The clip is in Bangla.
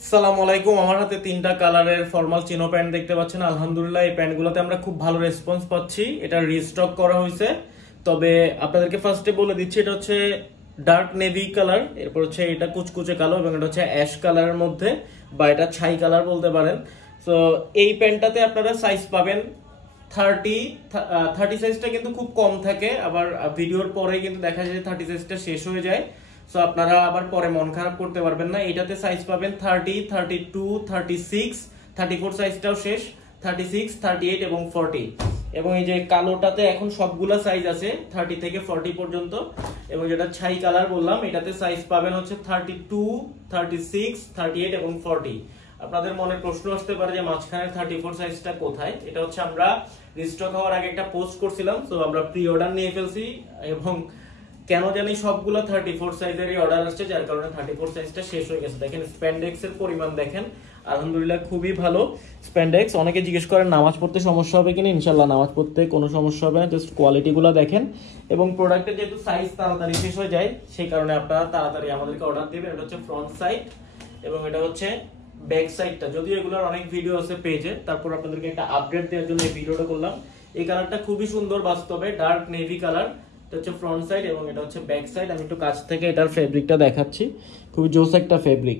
আসসালামু আলাইকুম। আমার হাতে তিনটা কালারের ফর্মাল চিনো প্যান্ট দেখতে পাচ্ছেন। আলহামদুলিল্লাহ এই প্যান্টগুলোতে আমরা খুব ভালো রেসপন্স পাচ্ছি। এটা রিস্টক করা হয়েছে। তবে আপনাদেরকে ফার্স্টে বলে দিচ্ছি, এটা হচ্ছে ডার্ক নেভি কালার, এরপর হচ্ছে এটা কুচকুচে কালো, এবং এটা হচ্ছে অ্যাশ কালারের মধ্যে, বা এটা ছাই কালার বলতে পারেন। তো এই প্যান্টটাতে আপনারা সাইজ পাবেন 30। 30 সাইজটা কিন্তু খুব কম থাকে, আবার ভিডিওর পরে কিন্তু দেখা যায় 30 সাইজটা শেষ হয়ে যায়। সো আপনারা আবার পরে মন খারাপ করতে পারবেন না। এটাতে সাইজ পাবেন 30, 32, 36, 34 সাইজটাও শেষ, 36, 38 এবং 40। এবং এই যে কালোটাতে এখন সবগুলা সাইজ আছে 30 থেকে 40 পর্যন্ত। এবং যেটা ছাই কালার বললাম, এটাতে সাইজ পাবেন হচ্ছে 32, 36, 38 এবং 40। আপনাদের মনে প্রশ্ন আসতে পারে যে মাঝখানের 34 সাইজটা কোথায়। এটা হচ্ছে আমরা রিস্টক হওয়ার আগে একটা পোস্ট করছিলাম, তো আমরা প্রি অর্ডার নিয়ে ফেলছি, এবং কেন জানি সবগুলো 34 সাইজেরই অর্ডার আসছে, যার কারণে 34 সাইজটা শেষ হয়ে গেছে। দেখেন স্প্যান্ডেক্স এর পরিমাণ দেখেন, আলহামদুলিল্লাহ খুবই ভালো স্প্যান্ডেক্স। অনেকে জিজ্ঞেস করেন নামাজ পড়তে সমস্যা হবে কিনা। ইনশাল্লাহ নামাজ পড়তে কোনো সমস্যা হবে না, জাস্ট কোয়ালিটিগুলো দেখেন। এবং প্রোডাক্টের যেহেতু সাইজ তাড়াতাড়ি শেষ হয়ে যায়, সেই কারণে আপনারা তাড়াতাড়ি আমাদেরকে অর্ডার দিবেন। এটা হচ্ছে ফ্রন্ট সাইড, এবং এটা হচ্ছে ব্যাক সাইডটা। যদিও এগুলোর অনেক ভিডিও আছে পেজে, তারপর আপনাদেরকে একটা আপডেট দেওয়ার জন্য এই ভিডিওটা করলাম। এই কালারটা খুবই সুন্দর, বাস্তবে ডার্ক নেভি কালার। এটা হচ্ছে ফ্রন্ট সাইড এবং এটা হচ্ছে ব্যাক সাইড। আমি একটু কাছ থেকে এটার ফেব্রিকটা দেখাচ্ছি, খুবই জোস একটা ফেব্রিক।